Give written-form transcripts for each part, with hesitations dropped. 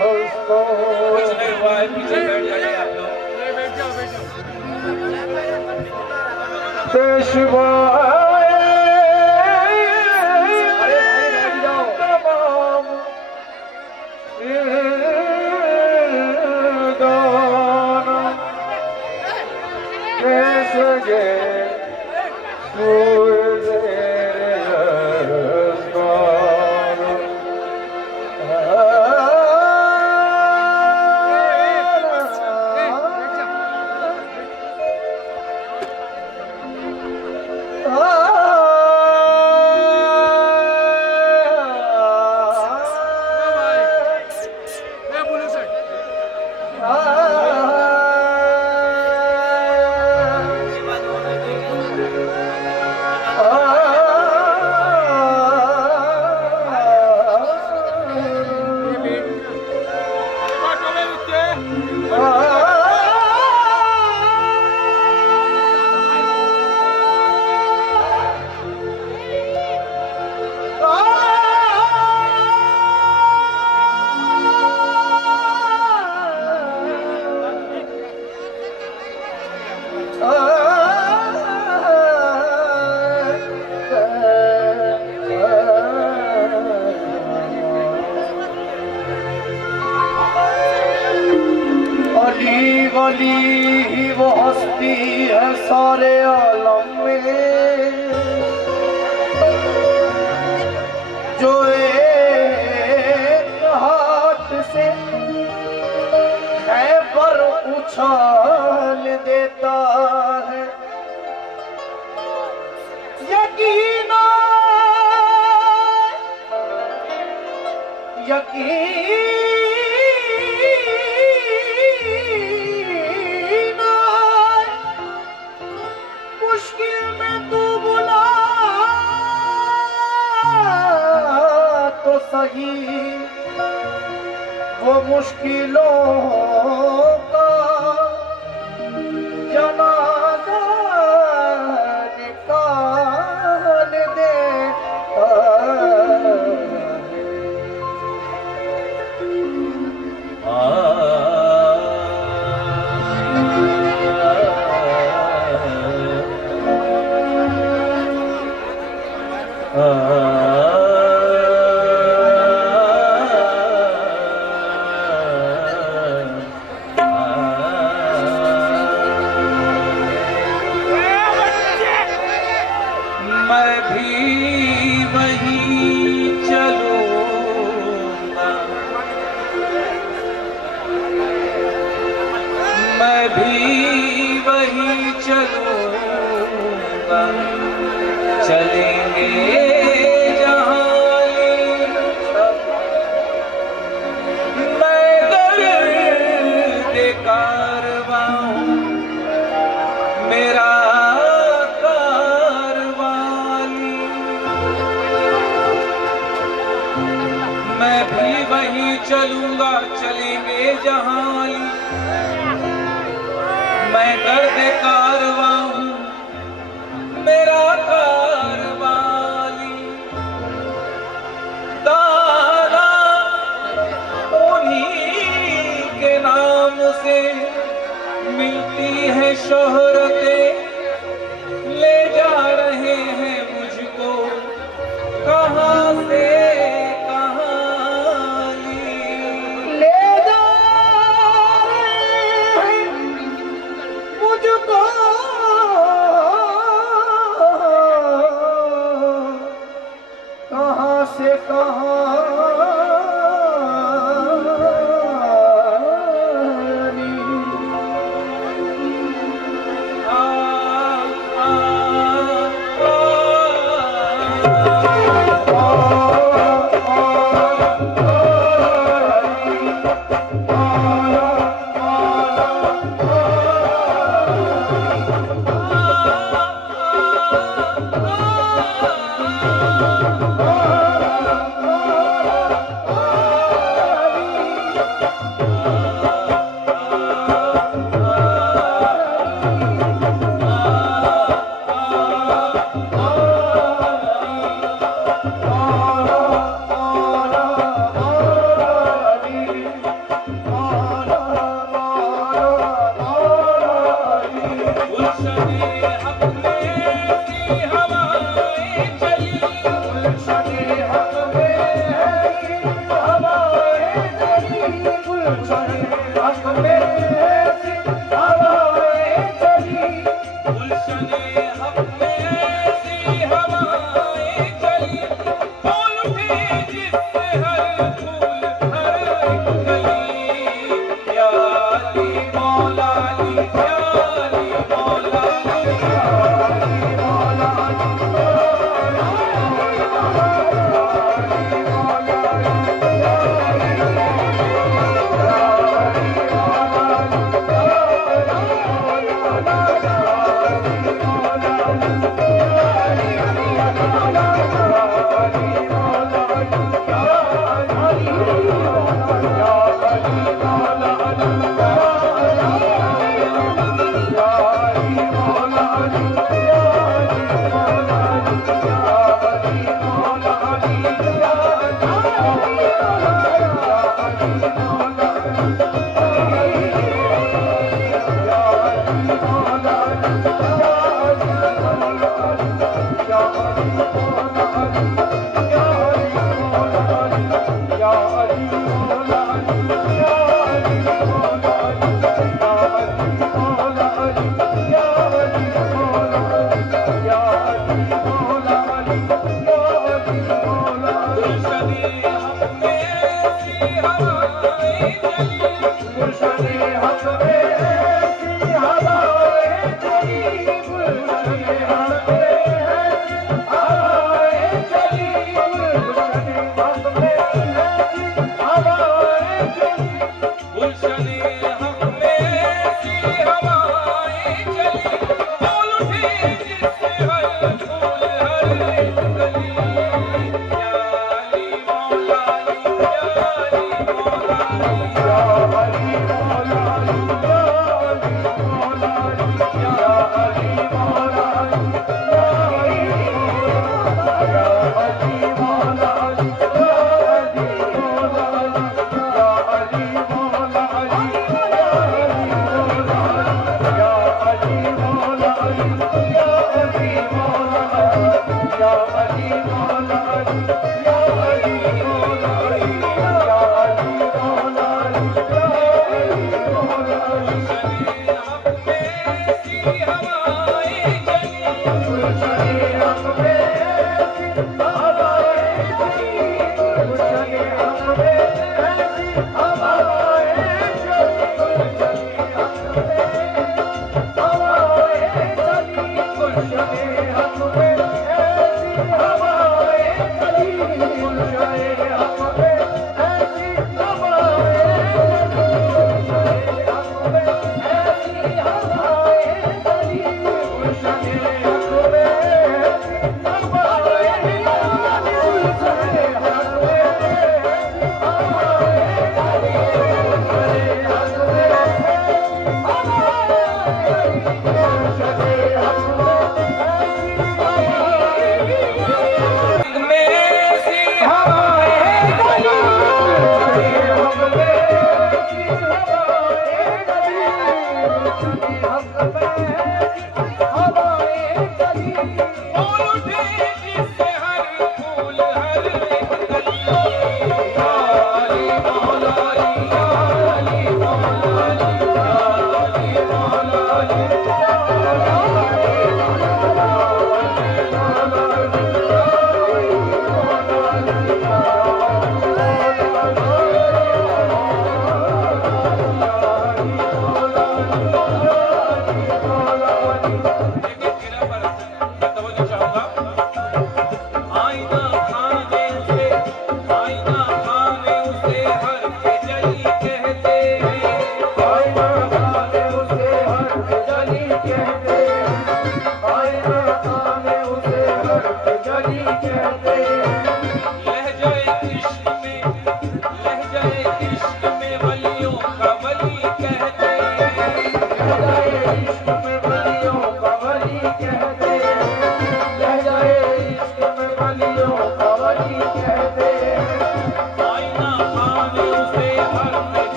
हंसता। कुछ नहीं हुआ है, पीछे बैठ जाइए आप लोग। पेशवाए तमाम दाना कैसे गे वाली ही वो हस्ती है सारे आलम में, जो एक हाथ से खैबर उछाल देता है। यकीना यकीन सही वो मुश्किलों का जनाजा निकाल दे। मैं भी वहीं चलूंगा, मैं भी वहीं चलूंगा, चलेंगे जहाँ मैं दर्द कारवां मेरा मैं भी वहीं चलूंगा, चलेंगे जहां मैं दर्द कारवां हूँ मेरा कारवाली। तारा उन्हीं के नाम से मिलती है शोहरतें, ले जा रहे हैं मुझको कहाँ से कहानी। 啊。गुलशन हक में ऐसी हवाएं चली गुलशन हक में ऐसी हवाएं चली फूल उठे जिससे हर फूल हर एक कली या अली मौला अली या अली मौला अली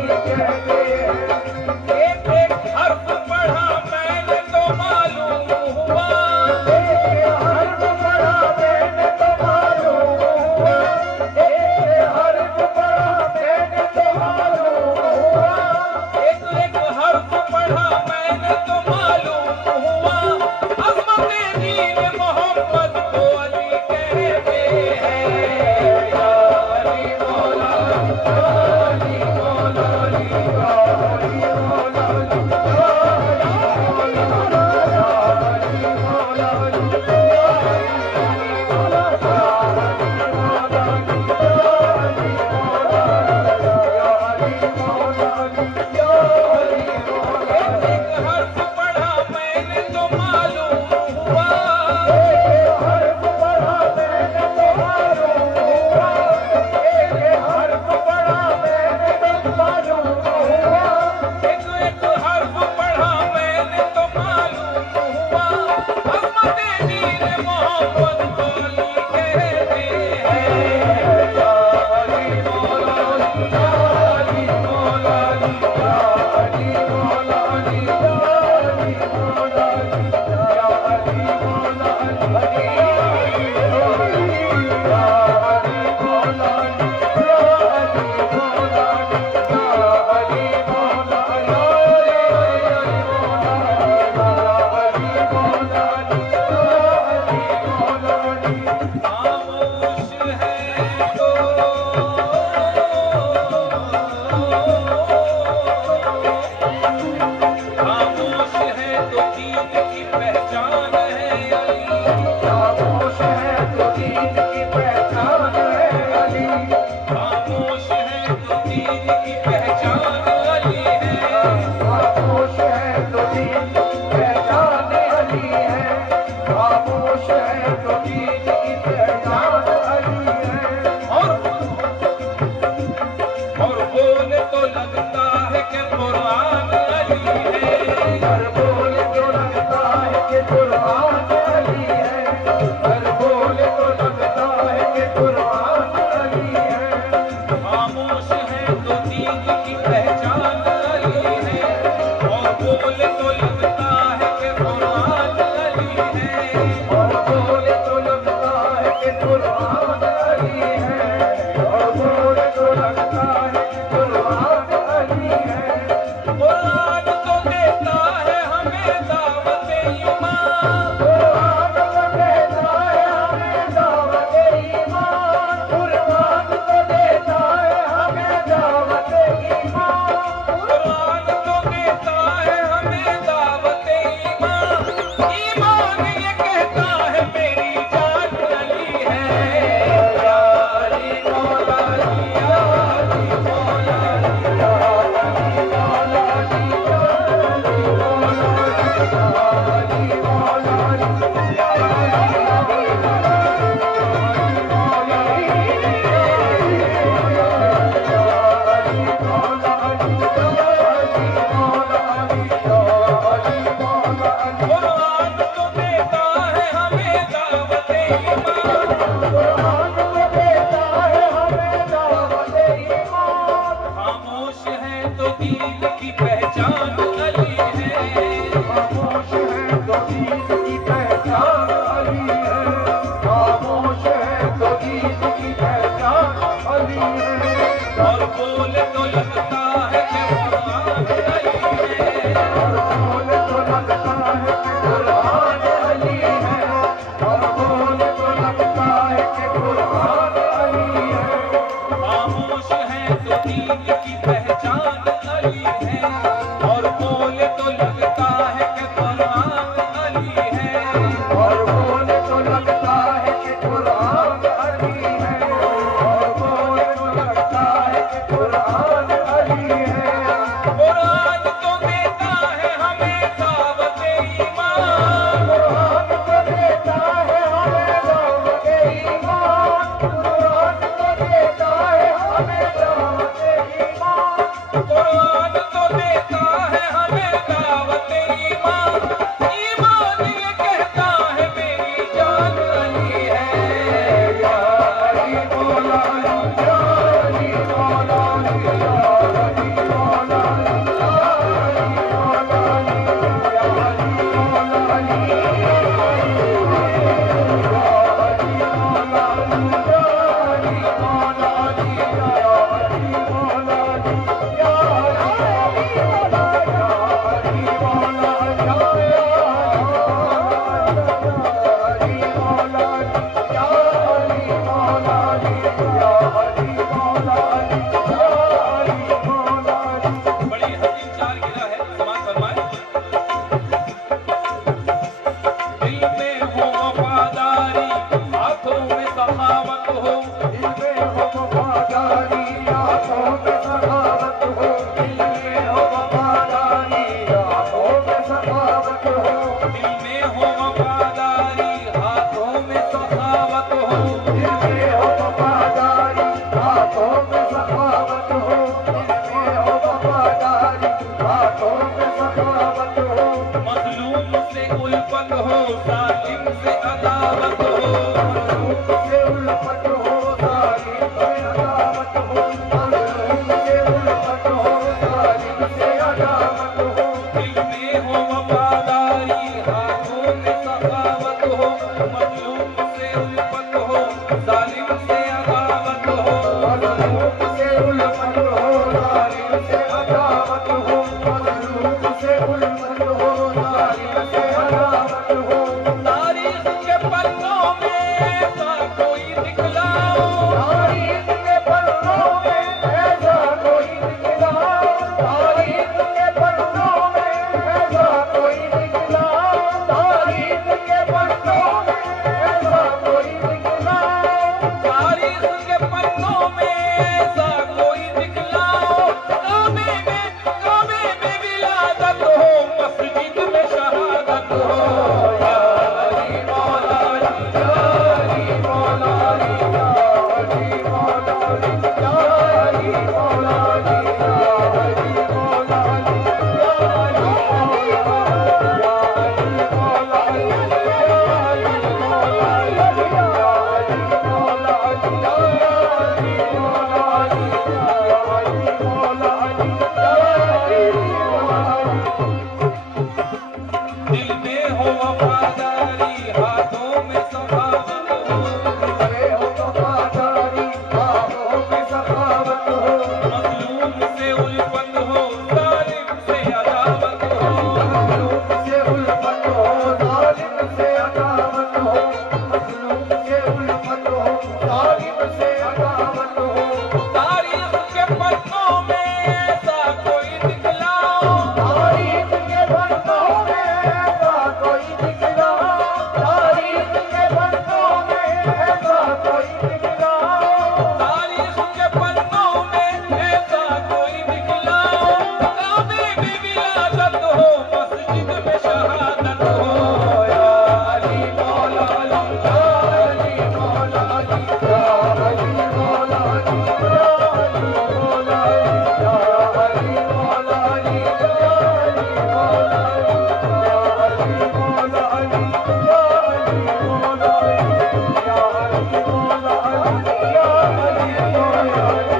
अली कहते हैं। एक एक हर्फ पढ़ा मैंने तो मालूम हुआ, एक हर्फ पढ़ा मैंने तो मालूम हुआ, एक हर्फ पढ़ा मैंने तो मालूम हुआ। एक एक हर्फ पढ़ा मैंने तो मालूम हुआ, अज़मत दीन मोहम्मद को अली कहते हैं। या अली मौला अली, या अली मौला अली, या अली मौला अली, या अली मौला अली, या अली मौला अली, या अली मौला अली, या अली मौला एक अली। एक हर्फ पढ़ा मैंने तो मालूम हुआ, एक हर्फ पढ़ा मैंने तो मालूम हुआ, एक हर्फ पढ़ा मैंने तो मालूम हुआ। एक एक हर्फ पढ़ा मैंने तो मालूम हुआ, अज़मत दीन मोहम्मद को अली कहते हैं। या अली मौला अली, या अली मौला अली, या अली मौला अली, या अली मौला अली, या अली मौला अली, या अली मौला अली, या अली मौला अली, या अली मौला अली, या अली मौला अली, या अली मौला अली। खामोश है तो खामोश है तो दीन की पहचान है अली, खामोश है तो दीन की पहचान है अली। खामोश है तो दीन की पहचान अली है। खामोश है तो दीन की पहचान अली है। खामोश है तो दीन की पहचान अली है। और बोले तो लगता है कि कुरान अली है। हर बोले तो लगता है कि कुरान अली है। हर बोले तो लगता है कि कुरान अली है। खामोश है तो दीन की पहचान अली है, और बोले तो लगता है कि कुरान अली है। और बोले तो लगता है कि कुरान अली है। और बोले तो लगता है कि कुरान अली है। कुरान तो देता है हमें दावत ईमान, कुरान तो देता है हमें दावत ईमान। कुरान तो देता है हमें दावत ईमान। कुरान तो देता है हमें दावत ईमान। ईमान ये कहता है मेरी जान अली है। या अली मौला अली, या अली मौला अली, या अली मौला अली, या अली मौला अली, या अली मौला अली, या अली कुरान तो देता है हमें दावत ईमान। खामोश है तो दीन की पहचान अली है। खामोश है तो दीन की पहचान अली है। खामोश है तो दीन की पहचान अली है। और बोले तो लगता है कि कुरान अली है। और बोले तो लगता है कि कुरान अली है। और बोले तो लगता है कि कुरान अली है। खामोश है तो दीन की पहचान अली है। सखावत हो, मजलूम से उल्फत हो, जालिम से अदावत हो। मजलूम से उल्फत हो, जालिम से अदावत हो, मजलूम से उल्फत हो, जालिम से अदावत हो। दिल में हो वफादारी, हाथों में सखावत हो, मजलूम से उल्फत हो, जालिम से अदावत हो। मजलूम से उल्फत हो, जालिम से अदावत हो, मजलूम से उल्फत हो, जालिम से अदावत हो। तारीख के पन्नों में ऐसा कोई दिखलाओ, तारीख के पन्नों में ऐसा कोई दिखलाओ, तारीख के पन्नों में ऐसा कोई दिखलाओ, तारीख के पन्नों में ऐसा कोई दिखलाओ। तारीख के पन्नों में ऐसा कोई दिखलाओ। काबे में विलादत हो, मस्जिद में शहादत हो। या अली मौला अली, या अली मौला अली, या अली मौला अली, या अली मौला अली, या अली मौला अली, या अली मौला अली, या अली मौला अली, या अली मौला अली, या अली मौला अली, या अली मौला अली, या अली मौला अली। दिल में हो वफादारी, हाथों में सखावत हो, अरे हो वफादारी, बाहों में सखावत हो, मजलूम से उल्फत हो, जालिम से अदावत हो। मजलूम से उल्फत हो, जालिम से अदावत हो, मजलूम से उल्फत हो, जालिम से अदावत हो। तारीख के पन्नों में ऐसा कोई दिखलाओ, तारीख के पन्नों में ऐसा कोई दिखलाओ, तारीख के पन्नों में ऐसा कोई दिखलाओ। तारीख के पन्नों में ऐसा कोई दिखलाओ। काबे में विलादत हो, मस्जिद में शहादत हो। या अली मौला अली, या अली मौला अली, या अली मौला अली, या अली मौला अली, या अली मौला अली, या अली मौला अली, या अली मौला अली, या अली मौला अली, या अली मौला अली, या अली मौला अली।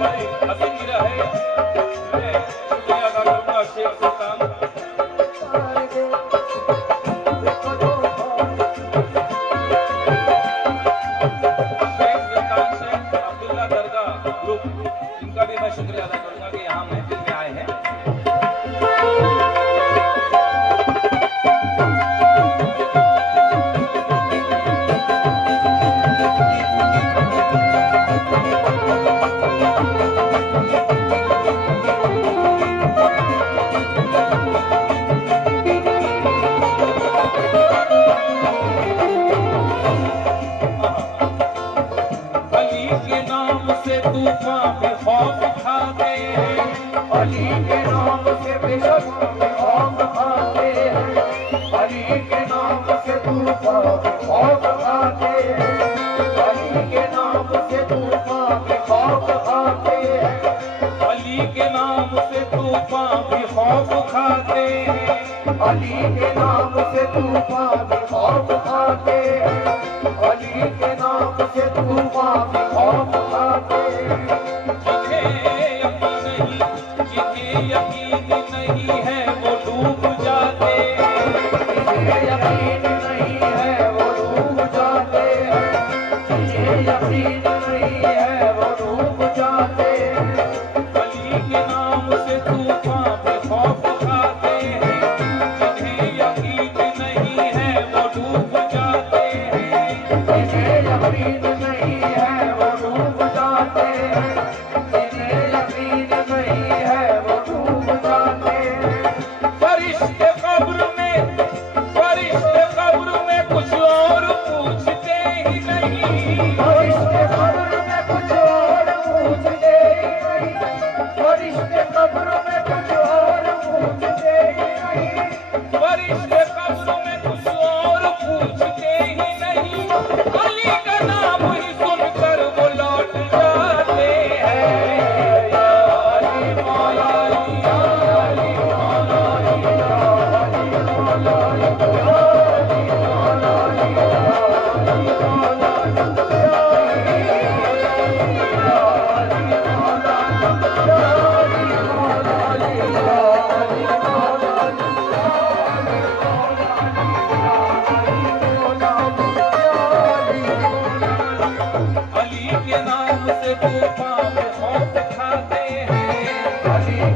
भाई हसन की रहे, मैं शुक्रिया अदा करूंगा शेख सुल्तान। शेख सुल्तान शेख अब्दुल्ला दरगाह ग्रुप, इनका भी मैं शुक्रिया अदा करूंगा कि यहाँ महफिल में आए हैं। अली के नाम से तूफान भी खौफ खाते हैं, अली के नाम से बेशक खौफ खाते हैं, अली के नाम से तूफान खौफ खाते हैं, अली के नाम से तूफान खौफ खाते हैं, अली के नाम से तूफान भी खौफ खाते हैं। अली के नाम से तूफान खौफ खाते हैं, अली के नाम से तूफान खौफ खाते हैं। जिन्हें यकीन नहीं है वो डूब जाते हैं। जिन्हें यकीन नहीं है वो डूब जाते हैं, जिन्हें यकीन नहीं है वो डूब जाते हैं। अली के नाम से तूफान पे खौफ खाते हैं, जिन्हें यकीन नहीं है वो डूब जाते हैं। जिन्हें यकीन नहीं है वो डूब जाते हैं, जिन्हें यकीन नहीं है वो डूब जाते हैं। फरिश्ते कब्र में कुछ और पूछते ही नहीं। फरिश्ते कब्र में कुछ और पूछते ही नहीं, फरिश्ते कब्र में कुछ और पूछते ही नहीं। फरिश्ते कब्र में कुछ और पूछते ही नहीं। अली का नाम ही सुनकर वो लौट जाते हैं। या अली मौला अली, या अली मौला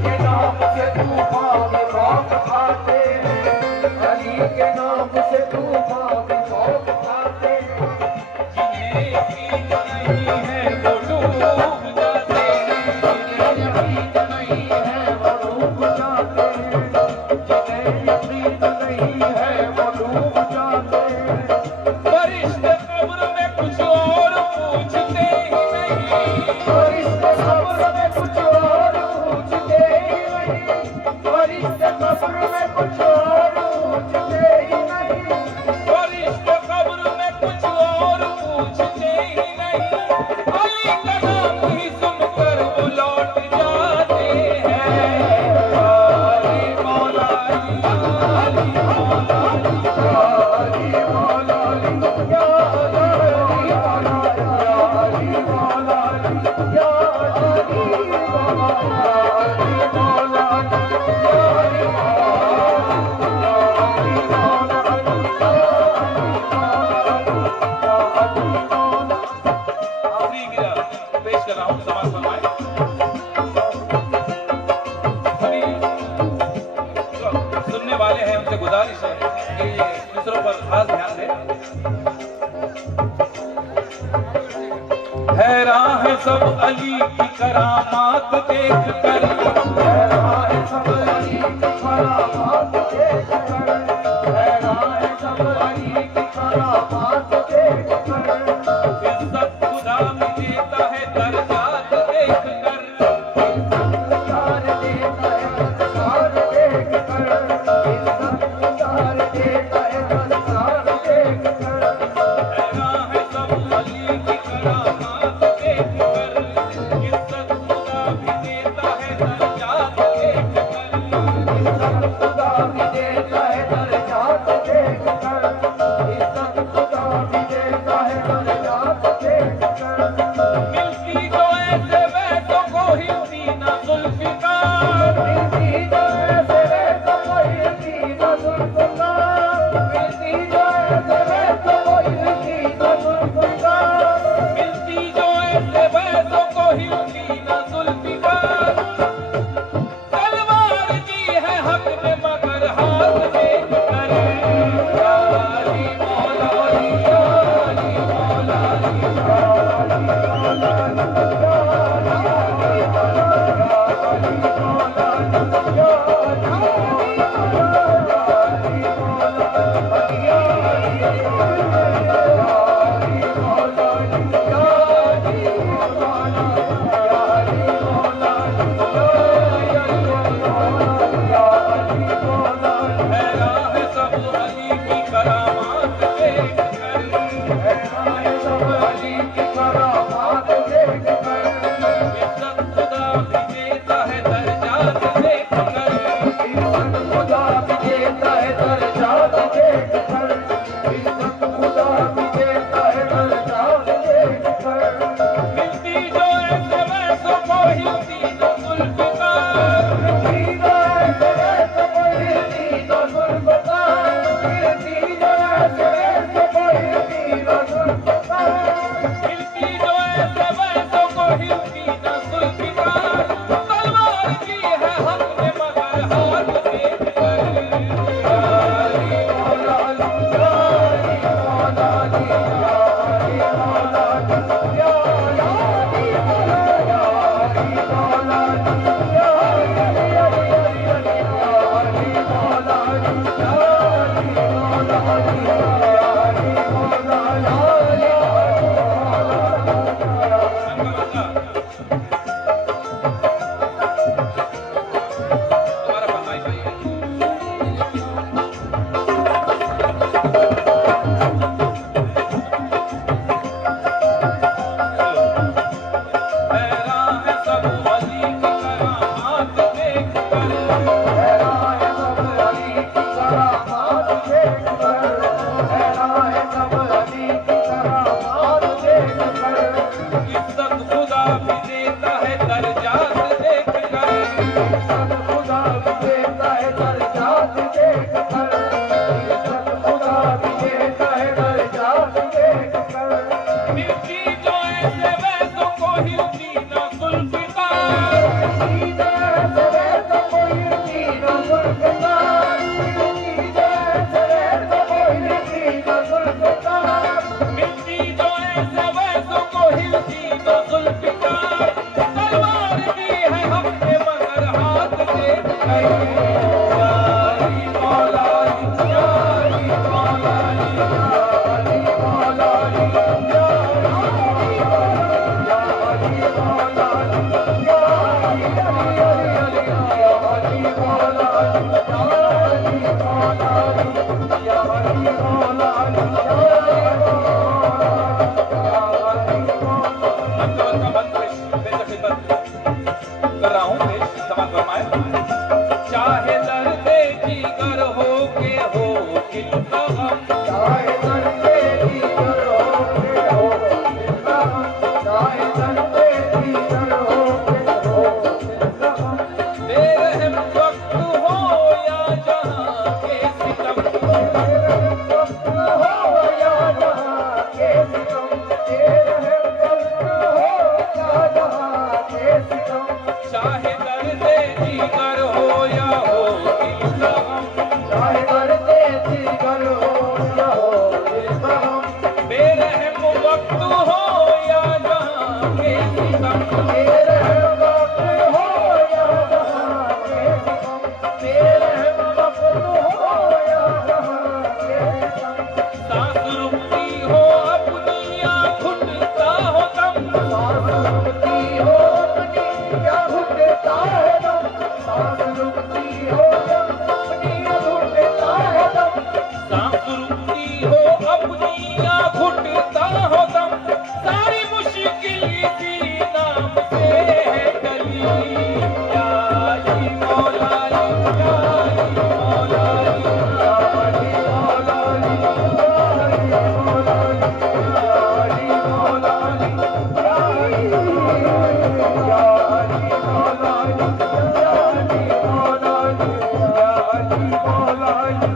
के नाम से तूफान में खौफ खाते हैं, अली के नाम से तूफान में खौफ खाते हैं। जिन्हें यकीन नहीं है वो डूब जाते हैं, जिन्हें यकीन नहीं है वो डूब जाते हैं, जिन्हें यकीन नहीं है वो डूब जाते हैं। फरिश्ते कब्र में कुछ और पूछते ही नहीं, फरिश्ते कब्र में कुछ और पूछते ही नहीं, फरिश्ते कब्र में कुछ और पूछते ही नहीं। फरिश्ते कब्र में कुछ और पूछते ही नहीं, अली का नाम ही सुनकर वो लौट जाते हैं। अली मौला अली, अली मौला अली, अली मौला अली, या अली मौला, या अली मौला अली, या अली मौला, अली मौला अली, या अली आखिरी गिरा पेश कर रहा हूँ, समाज फरमाए। सभी जो सुनने वाले हैं उनसे गुजारिश है कि ये मिसरों पर खास ध्यान दें। हैरान है सब अली की करामात देख कर, हैरान है सब अली की करामात देख कर, हैरान है सब अली की करामात देख कर। इज्जत खुदा भी देता है दर्जात देख कर, उतार देता है दरबार देख कर, इज्जत उतार देता है दरबार देख कर। हैरान है सब अली की करामात देख कर, इज्जत खुदा भी देता है दर्जात देख कर। इज्जत खुदा भी देता है दरजात देख कर, इज्जत खुदा भी देता है दरजात देख कर। मिलती जो ऐसे वैसों को हिलती ना जुल्फ़िकार, मिलती जो ऐसे वैसों को हिलती न जुल्फ़िकार, मिलती जो ऐसे वैसों को हिलती न जुल्फ़िकार। मिलती जो ऐसे वैसों को हिलती ना जुल्फ़िकार। तलवार की है हक में मगर हाथ देख कर, या अली मौला अली, या अली मौला अली, या अली मौला अली, हैरान है सब अली की करामात देख कर, इज्जत खुदा भी देता है दर्जात देख कर। मिलती जो ऐसे वैसों को हिलती न जुल्फ़िकार, मिलती जो ऐसे वैसों को हिलती न जुल्फ़िकार। तलवार की है हक में मगर हाथ देख कर, या अली मौला अली, या अली मौला अली, या अली मौला अली, या अली मौला अली, या अली हिलती न जुल्फ़िकार। फरमाए, चाहे दर्द जिगर हो के हो दिल का गम, चाहे दर्द जिगर हो के हो दिल का गम, चाहे दर्द जिगर हो के हो दिल का गम, बेरहम वक्त हो या जहां के सितम, बेरहम वक्त हो या जहां के सितम, बेरहम वक्त हो या जहां के सितम, चाहे दर्द जिगर हो या हो दिल का गम, चाहे दर्द जिगर हो या हो दिल का गम, बेरहम वक्त हो या जहां के सितम, बेरहम वक्त हो या जहां के सितम, बेरहम वक्त हो या जहां के सितम, सांस रुकती हो अपनी या घुटता हो दम, सांस रुकती हो अपनी या घुटता है दम, सांस रुकती हो अपनी या घुटता है दम, सांस रुकती हो अपनी या घुटता हो दम, सारी मुश्किल इसी नाम से है टली, या अली मौला अली, या अली मौला अली, या अली मौला अली, या अली मौला अली, या अली मौला अली, या अली मौला अली, या अली मौला अली, या अली मौला अली,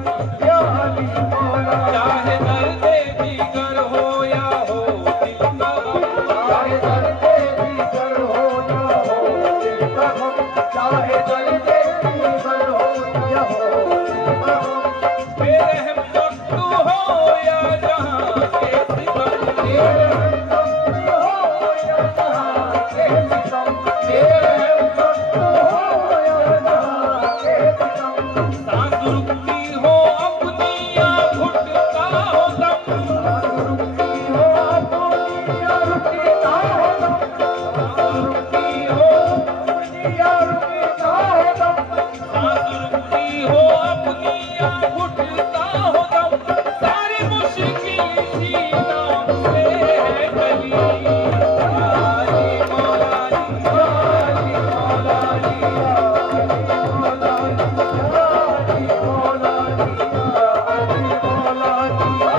या अली मौला अली। चाहे दर्द जिगर हो या हो दिल का गम, चाहे दर्द जिगर हो या हो दिल का गम, चाहे दर्द जिगर हो या हो दिल का गम, बेरहम वक्त हो या जहां के सितम, बेरहम वक्त हो या जहां के सितम, बेरहम वक्त हो या जहां के सितम, सांस रुकती हो अपनी या घुटता हो दम, रुकती हो अपनी या रुकता हो दम, रुकती हो अपनी या रुकता हो दम, सांस रुकती हो अपनी या घुटता हो दम, सारी मुश्किल इसी नाम से है टली, या अली मौला अली, या अली मौला अली, या अली मौला अली, या अली मौला अली, या अली मौला अली, या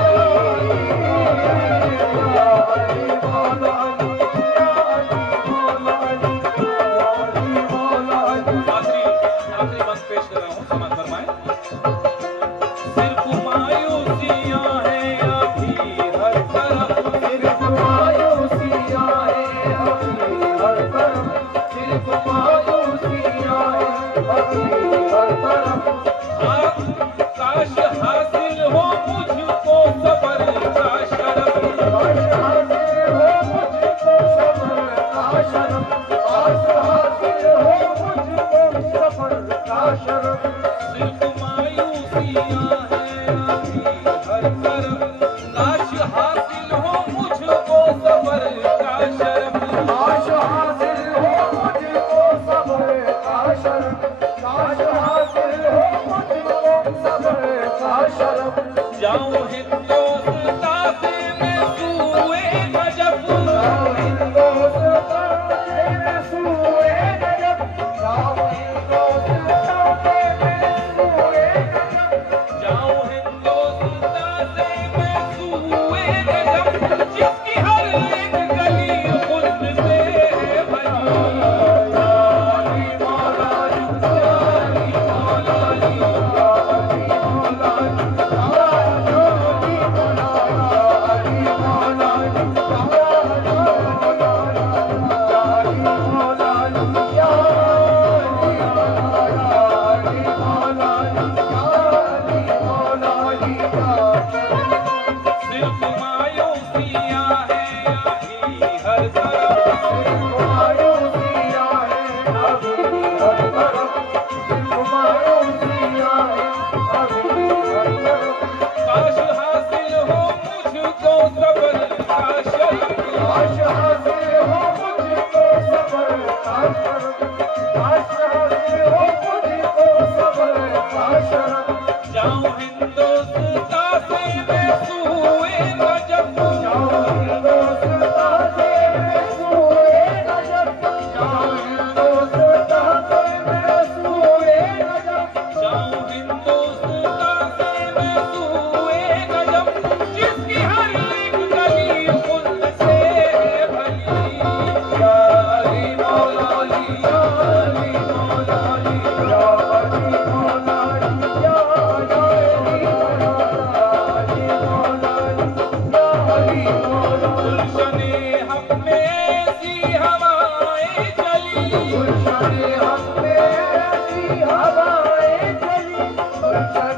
अली मौला अली, या अली मौला अली, या अली मौला अली। आखिरी बंद पेश कर रहा हूँ, समाज फरमाए, सिर्फ मायूसियां हैं अभी हर तरफ, सिर्फ मायूसियां हैं अभी हर तरफ, सिर्फ मायूसियां हैं अभी हर तरफ, काश हासिल हो मुझको सबर का शरफ, काश हासिल हो मुझको सब्र का शरफ, काश हासिल हो मुझको सब्र का शरफ, सिर्फ मायूसियां हैं अभी हर तरफ, काश हासिल हो मुझको सबर का शरफ, काश हासिल हो मुझको सब्र का शरफ, काश हासिल हो मुझको सब्र का शरफ, जाऊं हिंदोस्तां से मैं सूए नजफ, जाओ हिंदुस्तान में सूए नजफ, जाओ हिंदुस्तान में सूए नजफ, जाऊं हिंदोस्तां से मैं सूए नजफ, जिसकी हर एक गली खुद से है भरी, या अली मौला अली, या अली मौला अली, या अली मौला अली, या अली मौला अली, या अली मौला अली, या अली मौला अली, या अली मौला अली, या अली मौला अली, या सिर्फ मायूसियां हैं अभी हर तरफ, मायूसियां हैं अभी हर तरफ, सिर्फ मायूसियां हैं अभी हर तरफ, काश हासिल हो मुझको सबर का शरफ, काश हासिल हो मुझको सब्र का शरफ, काश हासिल हो मुझको सब्र का शरफ, जाऊं हिंदोस्तां से मैं सूए नजफ, जाओ हिंदुस्तान से मैं सूए नजफ, जाओ हिंदुस्तान से मैं गुलशने हक में ऐसी हवाएं चली, गुलशन हक में ऐसी हवाएं चली, गुलशन